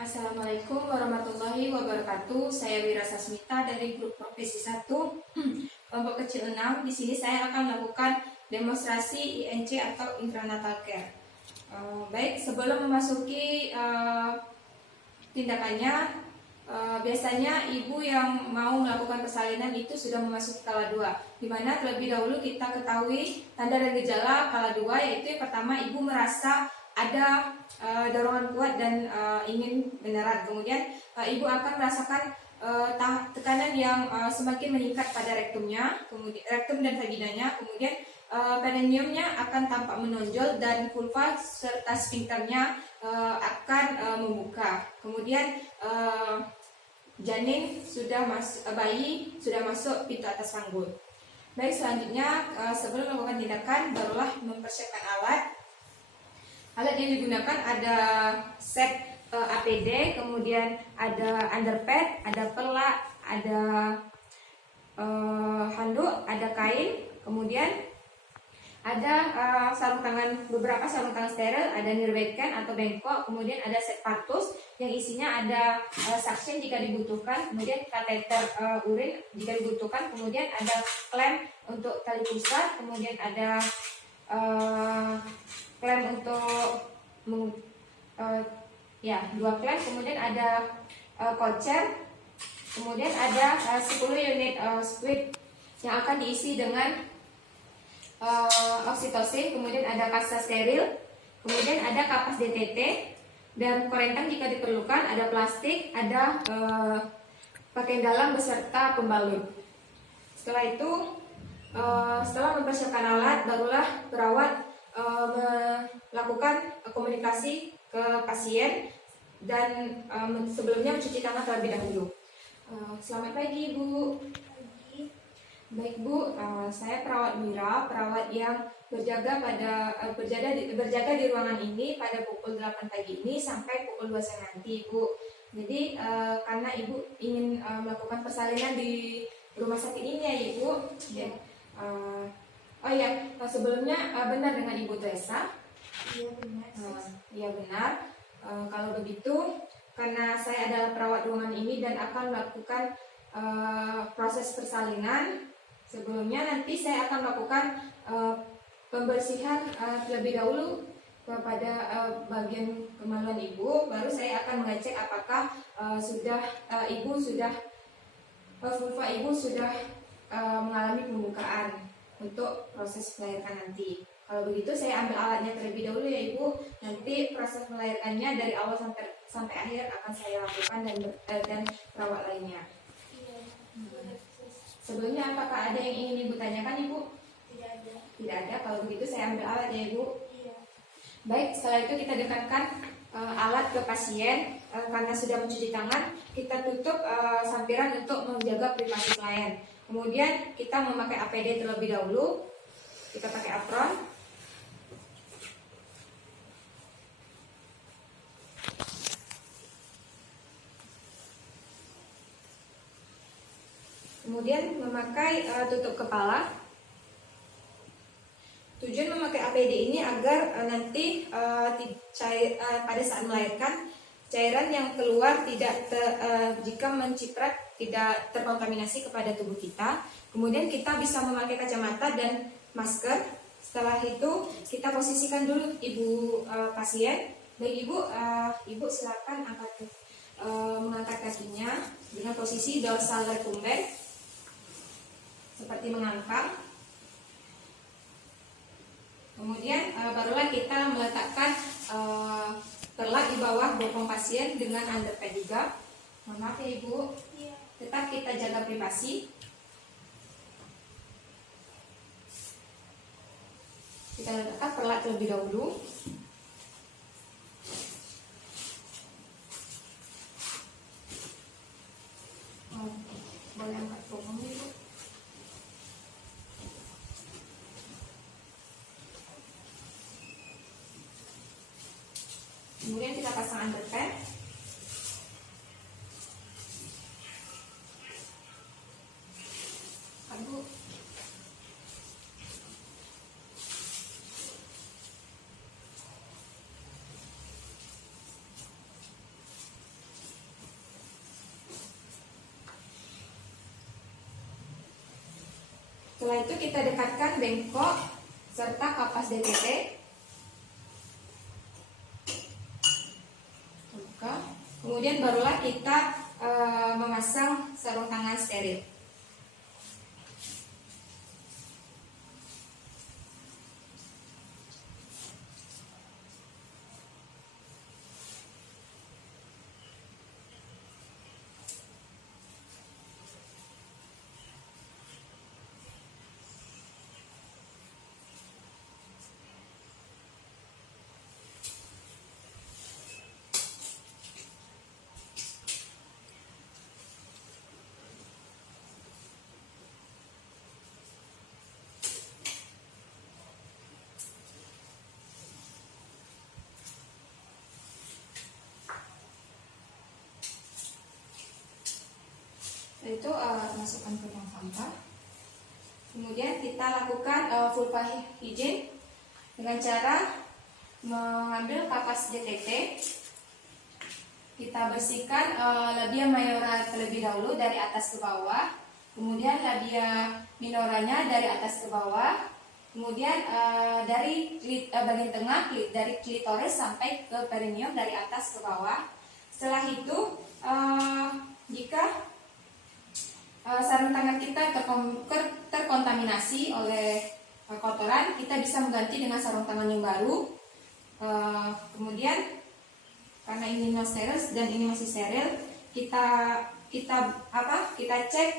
Assalamualaikum warahmatullahi wabarakatuh. Saya Wira Sasmita dari grup profesi 1 kelompok kecil 6. Di sini saya akan melakukan demonstrasi INC atau intranatal care. Baik, sebelum memasuki tindakannya, biasanya ibu yang mau melakukan persalinan itu sudah memasuki kala 2, di mana terlebih dahulu kita ketahui tanda dan gejala kala 2, yaitu yang pertama, ibu merasa ada dorongan kuat dan ingin beneran. Kemudian ibu akan merasakan tekanan yang semakin meningkat pada rektumnya, kemudian rektum dan vaginanya. Kemudian perineumnya akan tampak menonjol dan vulva serta sphincternya akan membuka. Kemudian janin sudah bayi sudah masuk pintu atas sanggul. Baik, selanjutnya sebelum melakukan tindakan, barulah mempersiapkan alat. Alat yang digunakan ada set APD, kemudian ada underpad, ada pelak, ada handuk, ada kain, kemudian ada sarung tangan, beberapa sarung tangan steril, ada nirwetken atau bengkok, kemudian ada set partus yang isinya ada suction jika dibutuhkan, kemudian kateter urin jika dibutuhkan, kemudian ada klem untuk tali pusat, kemudian ada klem untuk 2 klem, kemudian ada kocer, kemudian ada 10 unit squid yang akan diisi dengan oksitosin, kemudian ada kasa steril, kemudian ada kapas DTT dan korentang jika diperlukan, ada plastik, ada pakaian dalam beserta pembalut. Setelah itu, setelah mempersiapkan alat, barulah perawat melakukan komunikasi ke pasien dan sebelumnya mencuci tangan terlebih dahulu. Selamat pagi, Bu. Baik, Bu, saya perawat Mira, perawat yang berjaga di ruangan ini pada pukul 8 pagi ini sampai pukul 2 siang nanti, Bu. Jadi karena Ibu ingin melakukan persalinan di rumah sakit ini ya, Ibu. Ya. Sebelumnya benar dengan Ibu Teresa? Iya benar. Iya benar. Kalau begitu, karena saya adalah perawat ruangan ini dan akan melakukan proses persalinan, sebelumnya nanti saya akan melakukan pembersihan terlebih dahulu kepada bagian kemaluan Ibu. Baru saya akan mengecek apakah vulva Ibu sudah mengalami pembukaan untuk proses melahirkan nanti. Kalau begitu saya ambil alatnya terlebih dahulu ya, Ibu. Nanti proses melahirkannya dari awal sampai akhir akan saya lakukan dan perawat lainnya. Iya. Sebelumnya apakah ada yang ingin Ibu tanyakan, Ibu? Tidak ada. Tidak ada. Kalau begitu saya ambil alat ya, Ibu. Iya. Baik, setelah itu kita dekatkan alat ke pasien. Karena sudah mencuci tangan, kita tutup sampiran untuk menjaga privasi klien. Kemudian kita memakai APD terlebih dahulu. Kita pakai apron. Kemudian memakai tutup kepala. Tujuan memakai APD ini agar nanti pada saat melahirkan, cairan yang keluar jika menciprat tidak terkontaminasi kepada tubuh kita. Kemudian kita bisa memakai kacamata dan masker. Setelah itu kita posisikan dulu Ibu pasien. Baik, Ibu silakan mengangkat kakinya dengan posisi dorsal recumbent seperti mengangkat. Kemudian barulah kita meletakkan perlat di bawah bokong pasien dengan underpad juga. Mohon maaf ya, Ibu. Iya. Tetap kita jaga privasi. Kita letakkan perlat terlebih dahulu. Boleh angkat bokongnya, Ibu. Kemudian kita pasang underpad. Aduh. Setelah itu kita dekatkan bengkok serta kapas DTT. Buka. Kemudian barulah kita memasang sarung tangan steril. Itu masukkan ke tong sampah. Kemudian kita lakukan vulva hygiene dengan cara mengambil kapas DTT. Kita bersihkan labia mayora terlebih dahulu dari atas ke bawah, kemudian labia minoranya dari atas ke bawah, kemudian dari bagian tengah dari klitoris sampai ke perineum dari atas ke bawah. Setelah itu jika sarung tangan kita terkontaminasi oleh kotoran, kita bisa mengganti dengan sarung tangan yang baru. Kemudian karena ini non steril dan ini masih steril, kita cek,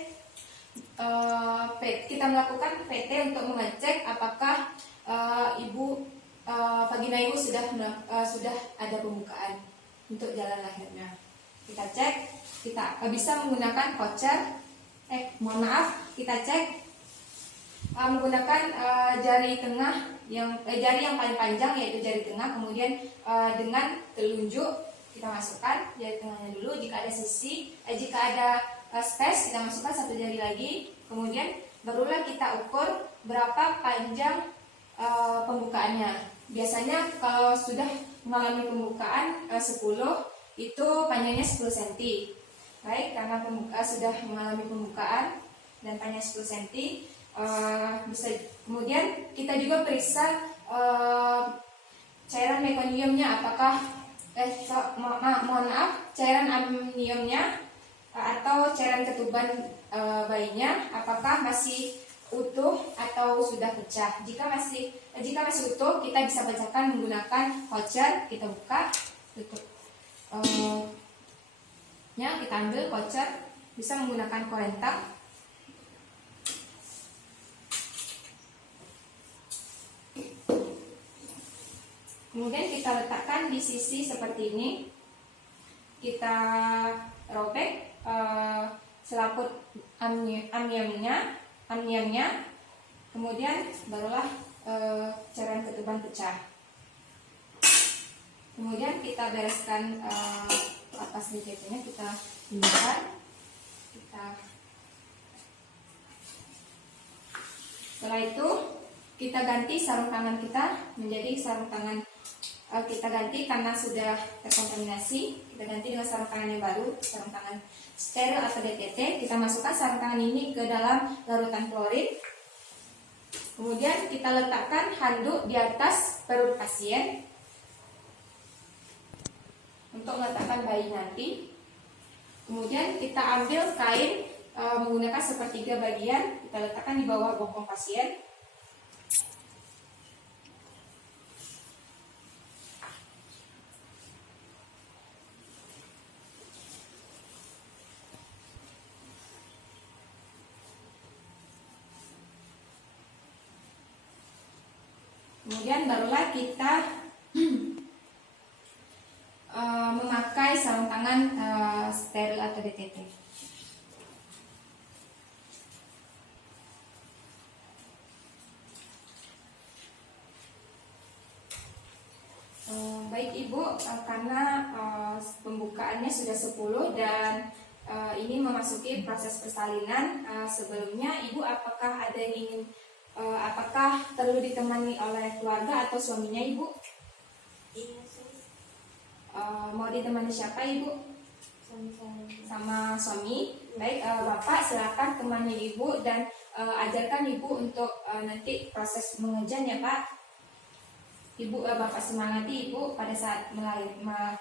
kita melakukan PT untuk mengecek apakah vagina ibu sudah ada pembukaan untuk jalan lahirnya. Kita cek, kita bisa menggunakan voucher. Kita cek menggunakan jari tengah jari yang paling panjang, yaitu jari tengah. Kemudian dengan telunjuk kita masukkan jari tengahnya dulu. Jika ada jika ada space, kita masukkan satu jari lagi. Kemudian barulah kita ukur berapa panjang pembukaannya. Biasanya kalau sudah mengalami pembukaan 10, itu panjangnya 10 cm. Baik, karena sudah mengalami pembukaan dan panjang 10 cm, kemudian kita juga periksa cairan mekoniumnya, apakah cairan amniumnya atau cairan ketuban bayinya apakah masih utuh atau sudah pecah. Jika masih utuh, kita bisa pecahkan menggunakan voucher. Kita buka, tutup. Kita ambil voucher, bisa menggunakan korentak. Kemudian kita letakkan di sisi seperti ini. Kita robek selaput amniumnya. Kemudian barulah cairan ketuban pecah. Kemudian kita bereskan kapas DTT-nya, kita pindahkan. Setelah itu kita ganti sarung tangan kita menjadi sarung tangan, kita ganti karena sudah terkontaminasi. Kita ganti dengan sarung tangan yang baru, sarung tangan steril atau DTT. Kita masukkan sarung tangan ini ke dalam larutan klorin. Kemudian kita letakkan handuk di atas perut pasien untuk meletakkan bayi nanti. Kemudian kita ambil kain menggunakan sepertiga bagian, kita letakkan di bawah bokong pasien. Kemudian barulah kita memakai sarung tangan steril atau DTT. Baik Ibu, karena pembukaannya sudah 10 dan ini memasuki proses persalinan. Sebelumnya Ibu apakah ada yang ingin apakah perlu ditemani oleh keluarga atau suaminya Ibu? Iya, sus. Mau ditemani siapa Ibu? Suami saya. Sama suami. Baik, Bapak silakan temani Ibu dan ajarkan ibu untuk nanti proses mengejan ya Pak. Ibu Bapak semangati ibu pada saat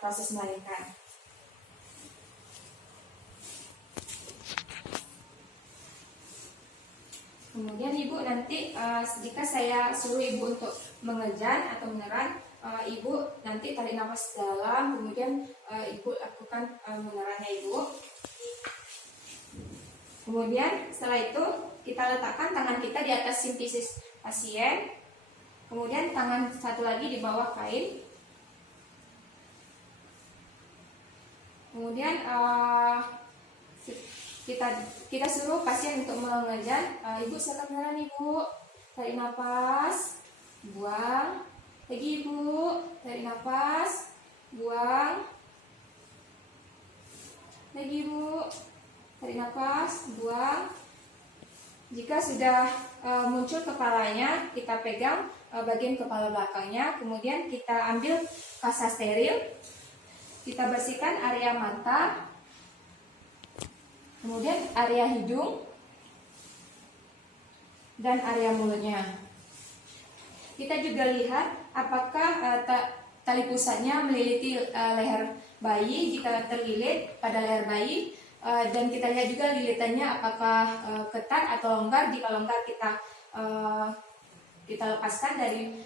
proses melahirkan. Kemudian ibu nanti jika saya suruh ibu untuk mengejan atau meneran, ibu nanti tarik nafas dalam, kemudian ibu lakukan menerannya ibu. Kemudian setelah itu kita letakkan tangan kita di atas simpisis pasien, kemudian tangan satu lagi di bawah kain. Kemudian kita suruh pasien untuk mengejan. Ibu silakan meneran ibu, tarik nafas, buang, lagi ibu, tarik nafas, buang, lagi ibu, tarik nafas, buang. Jika sudah muncul kepalanya, kita pegang bagian kepala belakangnya, kemudian kita ambil kasa steril, kita bersihkan area mata, kemudian area hidung dan area mulutnya. Kita juga lihat apakah tali pusatnya meliliti leher bayi. Jika terlilit pada leher bayi, dan kita lihat juga lilitannya apakah ketat atau longgar. Jika longgar kita lepaskan dari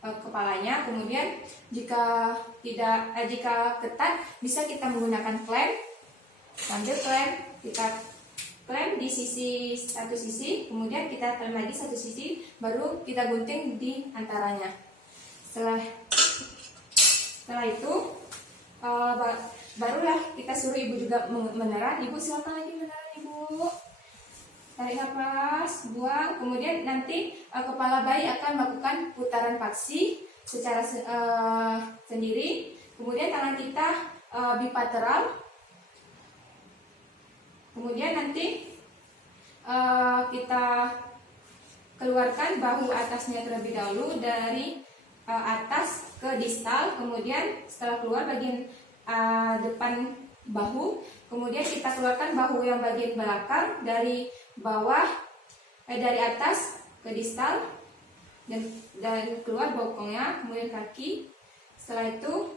kepalanya. Kemudian jika ketat, bisa kita menggunakan klem. Ambil klem, kita klem di satu sisi, kemudian kita klem lagi satu sisi, baru kita gunting di antaranya. Setelah itu barulah kita suruh ibu juga meneran. Ibu silakan lagi meneran ibu. Tarik nafas, buang. Kemudian nanti kepala bayi akan melakukan putaran paksi secara sendiri. Kemudian tangan kita bilateral. Kemudian nanti kita keluarkan bahu atasnya terlebih dahulu dari atas ke distal. Kemudian setelah keluar bagian depan bahu, kemudian kita keluarkan bahu yang bagian belakang dari bawah, dari atas ke distal dan keluar bokongnya, kemudian kaki. Setelah itu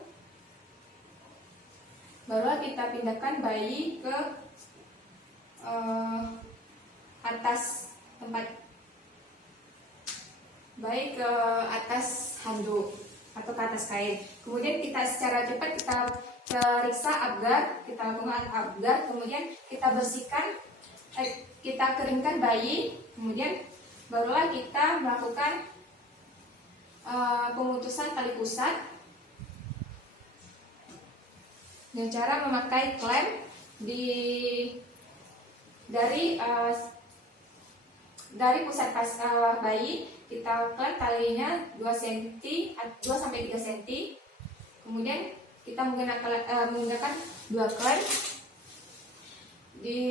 barulah kita pindahkan bayi ke atas tempat bayi, ke atas handuk atau ke atas kain. Kemudian kita secara cepat kita periksa abgar, kita lakukan abgar, kemudian kita bersihkan, kita keringkan bayi, kemudian barulah kita melakukan pemutusan tali pusat dengan cara memakai klem dari pusat bayi. Kita klem talinya 2 sampai 3 cm. Kemudian kita menggunakan 2 klem di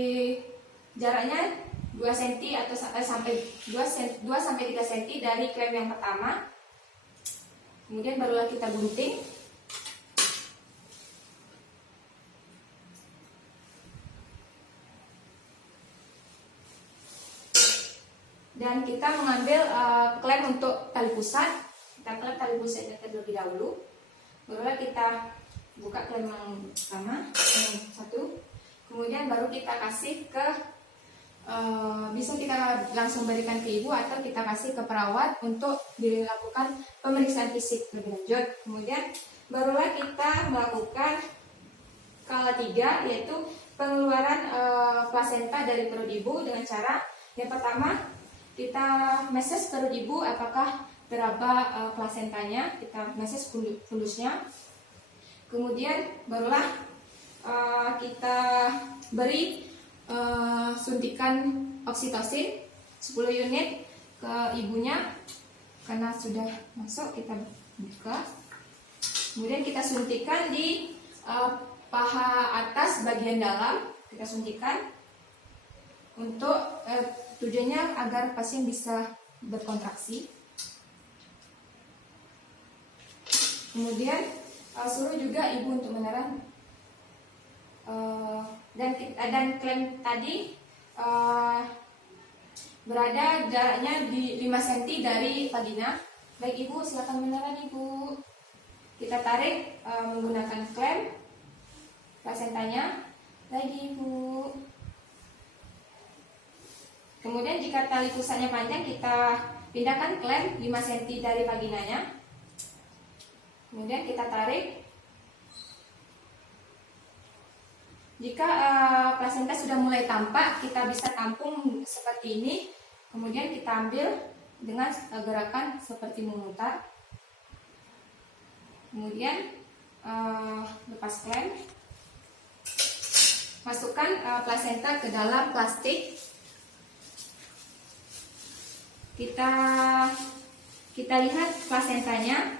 jaraknya 2 cm atau sampai 2 sampai 3 cm dari klem yang pertama. Kemudian barulah kita gunting. Dan kita mengambil klem untuk tali pusat. Kita klem tali pusatnya terlebih dahulu. Barulah kita buka klem yang pertama, yang satu. Kemudian baru kita kasih ke bisa kita langsung berikan ke ibu atau kita kasih ke perawat untuk dilakukan pemeriksaan fisik lebih lanjut. Kemudian barulah kita melakukan skala 3, yaitu pengeluaran plasenta dari perut ibu dengan cara yang pertama, kita meses perut ibu apakah teraba plasentanya, kita meses fundusnya. Kemudian barulah kita beri suntikan oksitosin 10 unit ke ibunya. Karena sudah masuk, kita buka. Kemudian kita suntikan di paha atas bagian dalam, kita suntikan untuk tujuannya agar pasien bisa berkontraksi. Kemudian suruh juga ibu untuk meneran, dan klem tadi berada jaraknya di 5 cm dari vagina. Baik Ibu, silakan menelan Ibu. Kita tarik menggunakan klem plasentanya. Lagi Ibu. Kemudian jika tali pusatnya panjang, kita pindahkan klem 5 cm dari vaginanya. Kemudian kita tarik. Jika plasenta sudah mulai tampak, kita bisa tampung seperti ini. Kemudian kita ambil dengan gerakan seperti memutar. Kemudian lepas klem. Masukkan plasenta ke dalam plastik. Kita lihat plasentanya.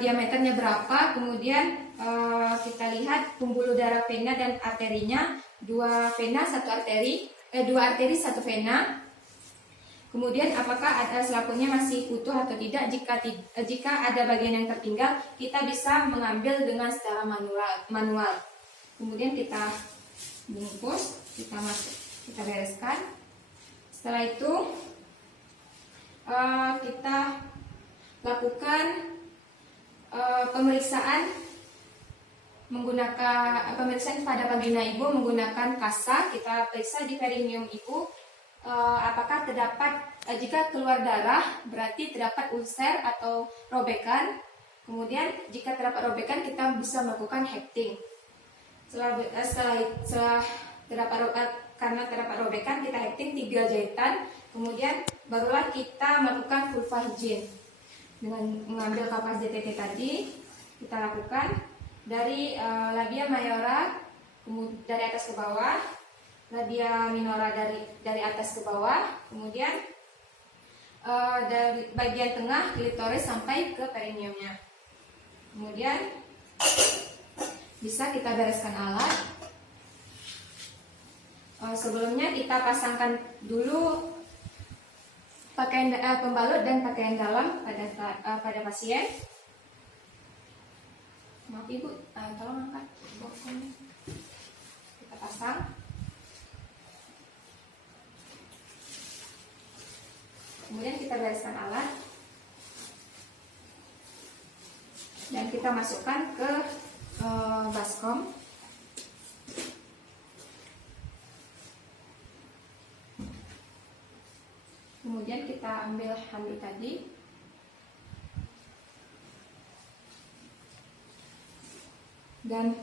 Diameternya berapa, kemudian kita lihat pembuluh darah vena dan arterinya, 2 vena 1 arteri, 2 arteri 1 vena. Kemudian apakah ada selaputnya masih utuh atau tidak. Jika ada bagian yang tertinggal, kita bisa mengambil dengan secara manual. Kemudian kita bungkus, kita bereskan. Setelah itu kita lakukan pemeriksaan pada vagina Ibu menggunakan kasa. Kita periksa di perineum Ibu apakah terdapat, jika keluar darah berarti terdapat ulcer atau robekan. Kemudian jika terdapat robekan, kita bisa melakukan hecting. Karena terdapat robekan, kita hecting 3 jahitan. Kemudian barulah kita melakukan vulva hygiene. Dengan mengambil kapas DTT tadi, kita lakukan dari labia mayora dari atas ke bawah, labia minora dari atas ke bawah, kemudian dari bagian tengah klitoris sampai ke perineumnya. Kemudian bisa kita bereskan alat. Sebelumnya kita pasangkan dulu pakaian pembalut dan pakaian dalam pada pasien. Maaf Ibu, tolong angkat boxnya. Kita pasang. Kemudian kita bereskan alat dan kita masukkan ke baskom. Kemudian kita ambil handuk tadi. Dan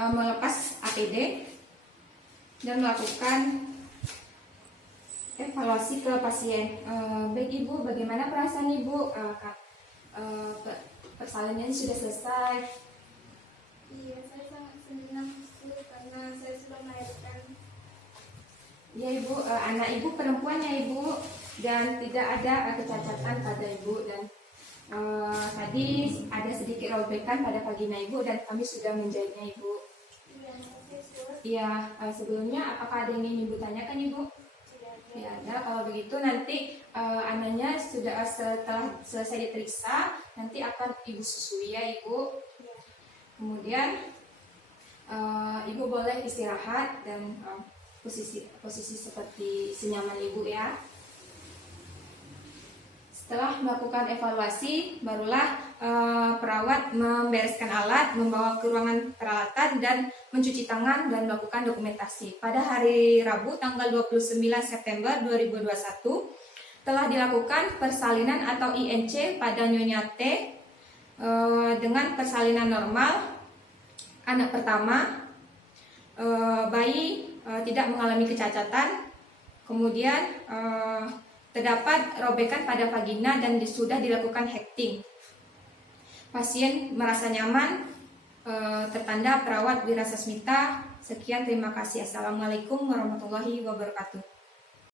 melepas APD dan melakukan evaluasi ke pasien. Baik Ibu, bagaimana perasaan Ibu? Persalinannya sudah selesai. Iya, saya sangat senang karena saya sudah melahirkan. Ya Ibu, anak Ibu perempuan ya Ibu, dan tidak ada kecacatan pada Ibu, dan tadi ada sedikit robekan pada vagina Ibu dan kami sudah menjahitnya Ibu. Iya, makasih. Iya, sebelumnya apakah ada yang ingin Ibu tanyakan Ibu? Ya, ada. Kalau begitu nanti anaknya sudah setelah selesai diperiksa, nanti akan Ibu susui ya Ibu. Kemudian Ibu boleh istirahat dan posisi seperti senyaman Ibu ya. Setelah melakukan evaluasi, barulah perawat membereskan alat, membawa ke ruangan peralatan dan mencuci tangan dan melakukan dokumentasi. Pada hari Rabu tanggal 29 September 2021 telah dilakukan persalinan atau INC pada Nyonya T dengan persalinan normal. Anak pertama, bayi tidak mengalami kecacatan. Kemudian terdapat robekan pada vagina dan sudah dilakukan hecting. Pasien merasa nyaman, tertanda perawat Wira Sasmita. Sekian, terima kasih. Assalamualaikum warahmatullahi wabarakatuh.